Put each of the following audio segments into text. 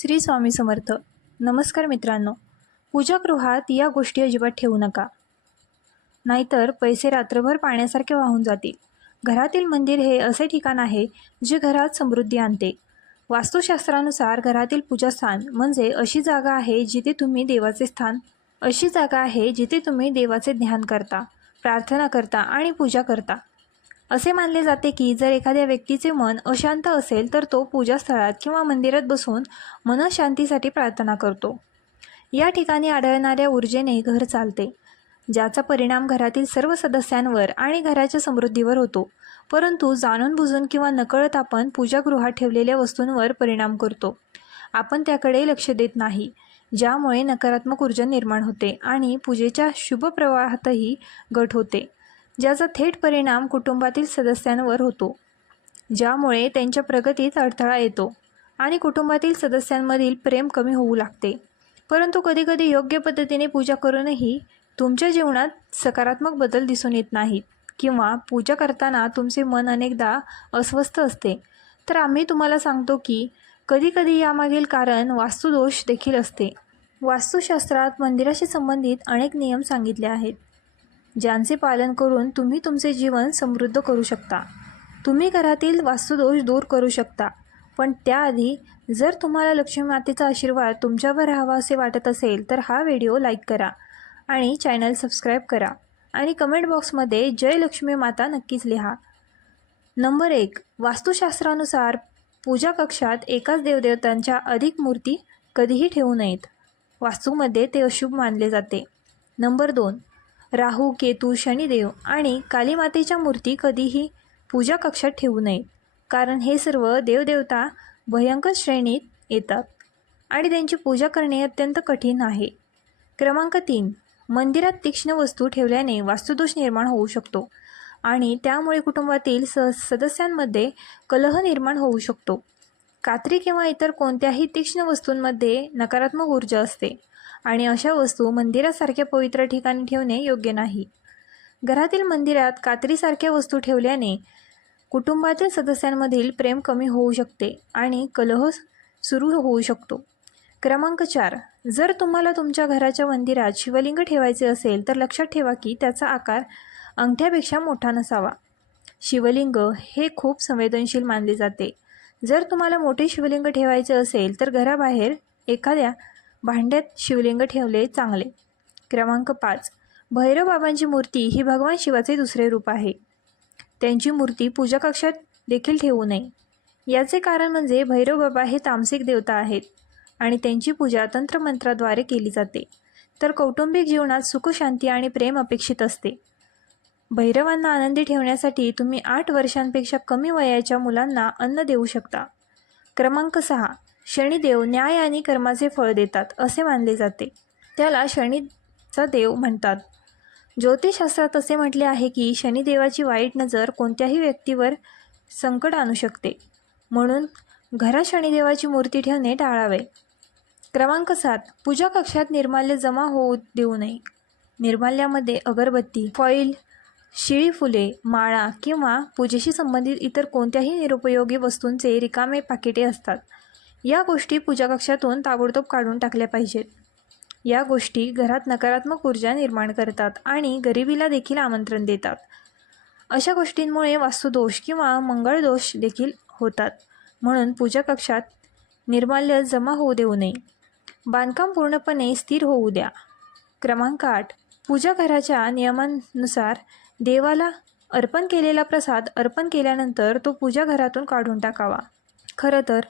श्री स्वामी समर्थ. नमस्कार मित्रांनो. पूजागृहात या गोष्टी अजिबात ठेवू नका. नाहीतर पैसे रात्रभर पाण्यासारखे वाहून जातील. घरातील मंदिर हे असे ठिकाण आहे जे घरात समृद्धी आणते. वास्तुशास्त्रानुसार घरातील पूजास्थान म्हणजे अशी जागा आहे जिथे तुम्ही देवाचे स्थान अशी जागा आहे जिथे तुम्ही देवाचे ध्यान करता प्रार्थना करता आणि पूजा करता. असे मानले जाते की जर एखाद्या व्यक्तीचे मन अशांत असेल तर तो पूजास्थळात किंवा मंदिरात बसून मनशांतीसाठी प्रार्थना करतो. या ठिकाणी आढळणाऱ्या ऊर्जेने घर चालते ज्याचा परिणाम घरातील सर्व सदस्यांवर आणि घराच्या समृद्धीवर होतो. परंतु जाणून बुजून किंवा नकळत आपण पूजागृहात ठेवलेल्या वस्तूंवर परिणाम करतो. आपण त्याकडे लक्ष देत नाही ज्यामुळे नकारात्मक ऊर्जा निर्माण होते आणि पूजेच्या शुभ प्रवाहातही घट होते. ज्याचा थेट परिणाम कुटुंबातील सदस्यांवर होतो ज्यामुळे त्यांच्या प्रगतीत अडथळा येतो आणि कुटुंबातील सदस्यांमधील प्रेम कमी होऊ लागते. परंतु कधीकधी योग्य पद्धतीने पूजा करूनही तुमच्या जीवनात सकारात्मक बदल दिसून येत नाहीत किंवा पूजा करताना तुमचे मन अनेकदा अस्वस्थ असते. तर आम्ही तुम्हाला सांगतो की कधीकधी यामागील कारण वास्तुदोष देखील असते. वास्तुशास्त्रात मंदिराशी संबंधित अनेक नियम सांगितले आहेत. ज्यांचे पालन करून तुम्ही तुमचे जीवन समृद्ध करू शकता. तुम्ही घरातील वास्तुदोष दूर करू शकता. पण त्याआधी जर तुम्हाला लक्ष्मी मातेचा आशीर्वाद तुमच्यावर राहावा असे वाटत असेल तर हा व्हिडिओ लाईक करा आणि चॅनल सबस्क्राईब करा. आणि कमेंट बॉक्समध्ये जय लक्ष्मी माता नक्कीच लिहा. नंबर एक वास्तुशास्त्रानुसार पूजा कक्षात एकाच देवदेवतांच्या अधिक मूर्ती कधीही ठेवू नयेत. वास्तूमध्ये ते अशुभ मानले जाते. नंबर दोन राहू केतू शनिदेव आणि कालीमातेच्या मूर्ती कधीही पूजा कक्षात ठेवू नयेत कारण हे सर्व देवदेवता भयंकर श्रेणीत येतात आणि त्यांची पूजा करणे अत्यंत कठीण आहे. क्रमांक तीन. मंदिरात तीक्ष्ण वस्तू ठेवल्याने वास्तुदोष निर्माण होऊ शकतो आणि त्यामुळे कुटुंबातील स सदस्यांमध्ये कलह निर्माण होऊ शकतो. कात्री किंवा इतर कोणत्याही तीक्ष्ण वस्तूंमध्ये नकारात्मक ऊर्जा असते. आणि अशा वस्तू मंदिरासारख्या पवित्र ठिकाणी ठेवणे योग्य नाही. घरातील मंदिरात कात्रीसारख्या वस्तू ठेवल्याने कुटुंबातील सदस्यांमधील प्रेम कमी होऊ शकते आणि कलह सुरू होऊ शकतो. क्रमांक चार. जर तुम्हाला तुमच्या घराच्या मंदिरात शिवलिंग ठेवायचे असेल तर लक्षात ठेवा की त्याचा आकार अंगठ्यापेक्षा मोठा नसावा. शिवलिंग हे खूप संवेदनशील मानले जाते. जर तुम्हाला मोठे शिवलिंग ठेवायचे असेल तर घराबाहेर एखाद्या भांड्यात शिवलिंग ठेवले चांगले. क्रमांक पाच. भैरवबाबांची मूर्ती ही भगवान शिवाचे दुसरे रूप आहे. त्यांची मूर्ती पूजा कक्षात देखील ठेवू नये. याचे कारण म्हणजे भैरवबाबा हे तामसिक देवता आहेत आणि त्यांची पूजा तंत्रमंत्राद्वारे केली जाते. तर कौटुंबिक जीवनात सुखशांती आणि प्रेम अपेक्षित असते. भैरवांना आनंदी ठेवण्यासाठी तुम्ही आठ वर्षांपेक्षा कमी वयाच्या मुलांना अन्न देऊ शकता. क्रमांक सहा. शनिदेव न्याय आणि कर्माचे फळ देतात असे मानले जाते. त्याला शनीचा देव म्हणतात. ज्योतिषशास्त्रात असे म्हटले आहे की शनिदेवाची वाईट नजर कोणत्याही व्यक्तीवर संकट आणू शकते. म्हणून घरात शनिदेवाची मूर्ती ठेवणे टाळावे. क्रमांक सात. पूजा कक्षात निर्माल्य जमा होऊ देऊ नये. निर्माल्यामध्ये अगरबत्ती फॉईल शिळी फुले माळा किंवा पूजेशी संबंधित इतर कोणत्याही निरुपयोगी वस्तूंचे रिकामे पाकिटे असतात. या गोष्टी पूजा कक्षातून ताबडतोब काढून टाकल्या पाहिजेत. या गोष्टी घरात नकारात्मक ऊर्जा निर्माण करतात आणि गरिबीला देखील आमंत्रण देतात. अशा गोष्टींमुळे वास्तुदोष किंवा मंगळदोष देखील होतात. म्हणून पूजा कक्षात निर्माल्य जमा होऊ देऊ नये. बांधकाम पूर्णपणे स्थिर होऊ द्या. क्रमांक आठ. पूजा घराच्या नियमांनुसार देवाला अर्पण केलेला प्रसाद अर्पण केल्यानंतर तो पूजा घरातून काढून टाकावा. खरं तर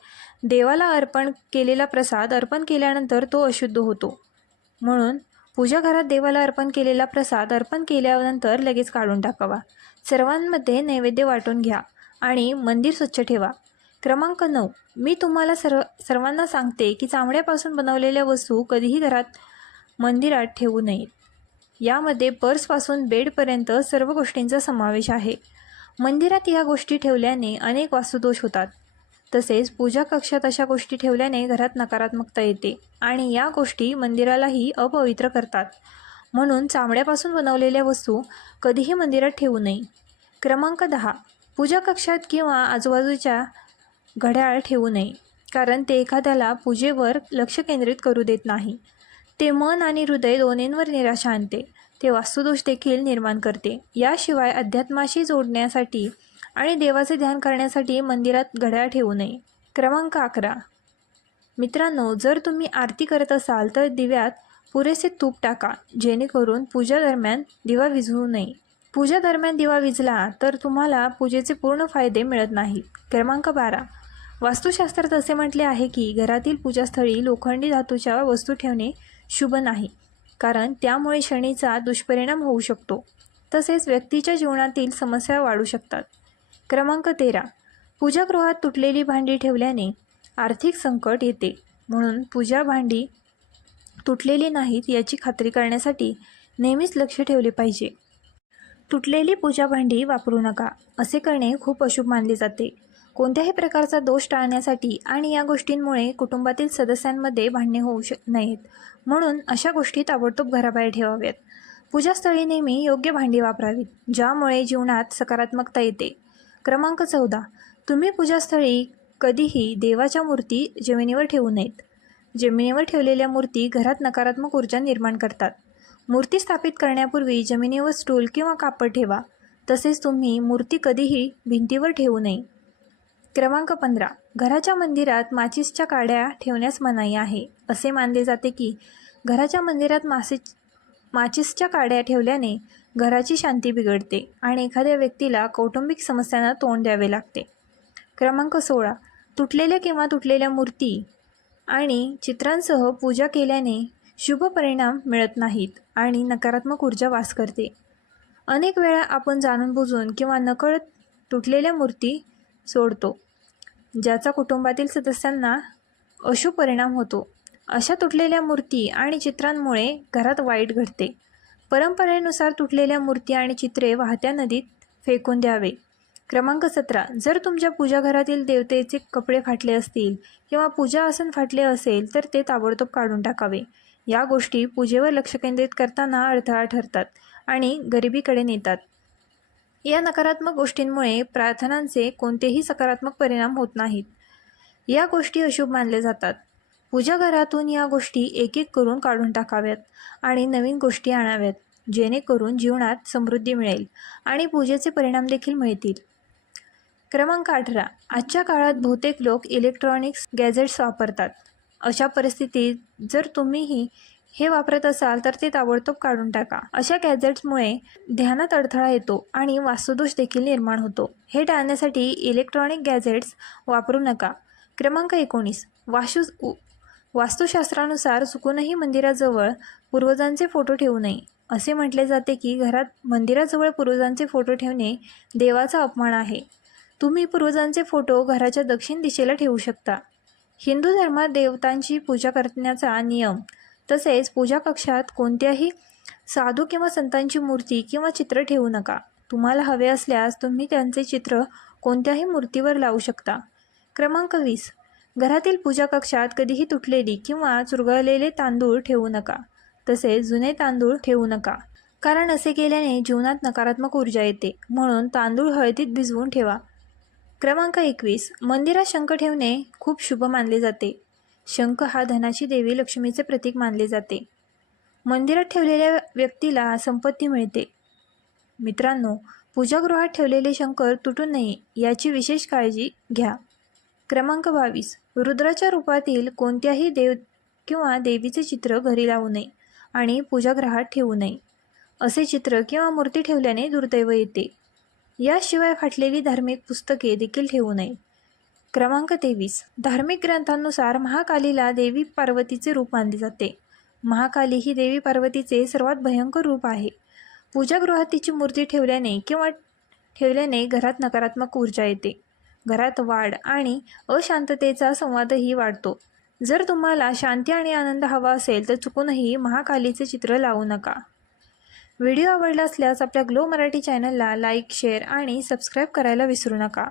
देवाला अर्पण केलेला प्रसाद अर्पण केल्यानंतर तो अशुद्ध होतो. म्हणून पूजा घरात देवाला अर्पण केलेला प्रसाद अर्पण केल्यानंतर लगेच काढून टाकावा. सर्वांमध्ये नैवेद्य वाटून घ्या आणि मंदिर स्वच्छ ठेवा. क्रमांक नऊ. मी तुम्हाला सर्व सर्वांना सांगते की चामड्यापासून बनवलेल्या वस्तू कधीही घरात मंदिरात ठेवू नयेत यामध्ये पर्सपासून बेडपर्यंत सर्व गोष्टींचा समावेश आहे. मंदिरात या गोष्टी ठेवल्याने अनेक वास्तुदोष होतात. तसेच पूजा कक्षात अशा गोष्टी ठेवल्याने घरात नकारात्मकता येते आणि या गोष्टी मंदिरालाही अपवित्र करतात. म्हणून चामड्यापासून बनवलेल्या वस्तू कधीही मंदिरात ठेवू नये. क्रमांक दहा. पूजा कक्षात किंवा आजूबाजूच्या घड्याळ ठेवू नये कारण ते एखाद्याला पूजेवर लक्ष केंद्रित करू देत नाही. ते मन आणि हृदय दोन्हींवर निराशा आणते. ते वास्तुदोष देखील निर्माण करते. याशिवाय अध्यात्माशी जोडण्यासाठी आणि देवाचे ध्यान करण्यासाठी मंदिरात घड्याळ ठेवू नये. क्रमांक अकरा. मित्रांनो जर तुम्ही आरती करत असाल तर दिव्यात पुरेसे तूप टाका जेणेकरून पूजा दरम्यान दिवा विझवू नये. पूजा दरम्यान दिवा विझला तर तुम्हाला पूजेचे पूर्ण फायदे मिळत नाहीत. क्रमांक बारा. वास्तुशास्त्रात असे म्हटले आहे की घरातील पूजास्थळी लोखंडी धातूच्या वस्तू ठेवणे शुभ नाही कारण त्यामुळे शनीचा दुष्परिणाम होऊ शकतो. तसेच व्यक्तीच्या जीवनातील समस्या वाढू शकतात. क्रमांक तेरा. पूजागृहात तुटलेली भांडी ठेवल्याने आर्थिक संकट येते. म्हणून पूजा भांडी तुटलेली नाहीत याची खात्री करण्यासाठी नेहमीच लक्ष ठेवले पाहिजे. तुटलेली पूजा भांडी वापरू नका असे करणे खूप अशुभ मानले जाते. कोणत्याही प्रकारचा दोष टाळण्यासाठी आणि या गोष्टींमुळे कुटुंबातील सदस्यांमध्ये भांडणे होऊ शक नाहीत. म्हणून अशा गोष्टी ताबडतोब घराबाहेर ठेवाव्यात. पूजास्थळी नेहमी योग्य भांडी वापरावीत ज्यामुळे जीवनात सकारात्मकता येते. क्रमांक चौदा. तुम्ही पूजास्थळी कधीही देवाच्या मूर्ती जमिनीवर ठेवू नयेत. जमिनीवर ठेवलेल्या मूर्ती घरात नकारात्मक ऊर्जा निर्माण करतात. मूर्ती स्थापित करण्यापूर्वी जमिनीवर स्टूल किंवा कापड ठेवा. तसेच तुम्ही मूर्ती कधीही भिंतीवर ठेवू नये. क्रमांक पंधरा. घराच्या मंदिरात माचीसच्या काड्या ठेवण्यास मनाई आहे. असे मानले जाते की घराच्या मंदिरात मासे माचीसच्या काड्या ठेवल्याने घराची शांती बिघडते आणि एखाद्या व्यक्तीला कौटुंबिक समस्यांना तोंड द्यावे लागते. क्रमांक सोळा. तुटलेल्या किंवा तुटलेल्या मूर्ती आणि चित्रांसह पूजा केल्याने शुभ परिणाम मिळत नाहीत आणि नकारात्मक ऊर्जा वास करते. अनेक वेळा आपण जाणून बुजून किंवा नकळत तुटलेल्या मूर्ती सोडतो ज्याचा कुटुंबातील सदस्यांना अशुभ परिणाम होतो. अशा तुटलेल्या मूर्ती आणि चित्रांमुळे घरात वाईट घडते. परंपरेनुसार तुटलेल्या मूर्ती आणि चित्रे वाहत्या नदीत फेकून द्यावे. क्रमांक सतरा. जर तुमच्या पूजाघरातील देवतेचे कपडे फाटले असतील किंवा पूजा आसन फाटले असेल तर ते ताबडतोब काढून टाकावे. या गोष्टी पूजेवर लक्ष केंद्रित करताना अडथळा ठरतात आणि गरिबीकडे नेतात. या नकारात्मक गोष्टींमुळे प्रार्थनांचे कोणतेही सकारात्मक परिणाम होत नाहीत. या गोष्टी अशुभ मानले जातात. पूजा घरातून या गोष्टी एक एक करून काढून टाकाव्यात आणि नवीन गोष्टी आणाव्यात जेणेकरून जीवनात समृद्धी मिळेल आणि पूजेचे परिणाम देखील मिळतील. क्रमांक अठरा. आजच्या काळात बहुतेक लोक इलेक्ट्रॉनिक्स गॅजेट्स वापरतात. अशा परिस्थितीत जर तुम्हीही हे वापरत असाल तर ते ताबडतोब काढून टाका. अशा गॅजेट्समुळे ध्यानात अडथळा येतो आणि वास्तुदोष देखील निर्माण होतो. हे टाळण्यासाठी इलेक्ट्रॉनिक गॅजेट्स वापरू नका. क्रमांक एकोणीस. वाशू वास्तुशास्त्रानुसार चुकूनही मंदिराजवळ पूर्वजांचे फोटो ठेवू नये. असे म्हटले जाते की घरात मंदिराजवळ पूर्वजांचे फोटो ठेवणे देवाचा अपमान आहे. तुम्ही पूर्वजांचे फोटो घराच्या दक्षिण दिशेला ठेवू शकता. हिंदू धर्मात देवतांची पूजा करण्याचा नियम तसेच पूजा कक्षात कोणत्याही साधू किंवा संतांची मूर्ती किंवा चित्र ठेवू नका. तुम्हाला हवे असल्यास तुम्ही त्यांचे चित्र कोणत्याही मूर्तीवर लावू शकता. क्रमांक वीस. घरातील पूजा कक्षात कधीही तुटलेली किंवा चुरगळलेले तांदूळ ठेवू नका. तसेच जुने तांदूळ ठेवू नका. कारण असे केल्याने जीवनात नकारात्मक ऊर्जा येते. म्हणून तांदूळ हळदीत भिजवून ठेवा. क्रमांक एकवीस. मंदिरात शंख ठेवणे खूप शुभ मानले जाते. शंख हा धनाची देवी लक्ष्मीचे प्रतीक मानले जाते. मंदिरात ठेवलेल्या व्यक्तीला संपत्ती मिळते. मित्रांनो पूजागृहात ठेवलेले शंकर तुटू नये याची विशेष काळजी घ्या. क्रमांक बावीस. रुद्राच्या रूपातील कोणत्याही देव किंवा देवीचे चित्र घरी लावू नये आणि पूजागृहात ठेवू नये. असे चित्र किंवा मूर्ती ठेवल्याने दुर्दैव येते. याशिवाय फाटलेली धार्मिक पुस्तके देखील ठेवू नये. क्रमांक तेवीस. धार्मिक ग्रंथांनुसार महाकालीला देवी पार्वतीचे रूप मानले जाते. महाकाली ही देवी पार्वतीचे सर्वात भयंकर रूप आहे. पूजागृहात तिची मूर्ती ठेवल्याने किंवा ठेवल्याने घरात नकारात्मक ऊर्जा येते. घरात वाढ आणि अशांततेचा संवादही वाढतो. जर तुम्हाला शांती आणि आनंद हवा असेल तर चुकूनही महाकालीचे चित्र लावू नका. व्हिडिओ आवडला असल्यास आपल्या ग्लो मराठी चॅनलला लाईक शेअर आणि सबस्क्राईब करायला विसरू नका.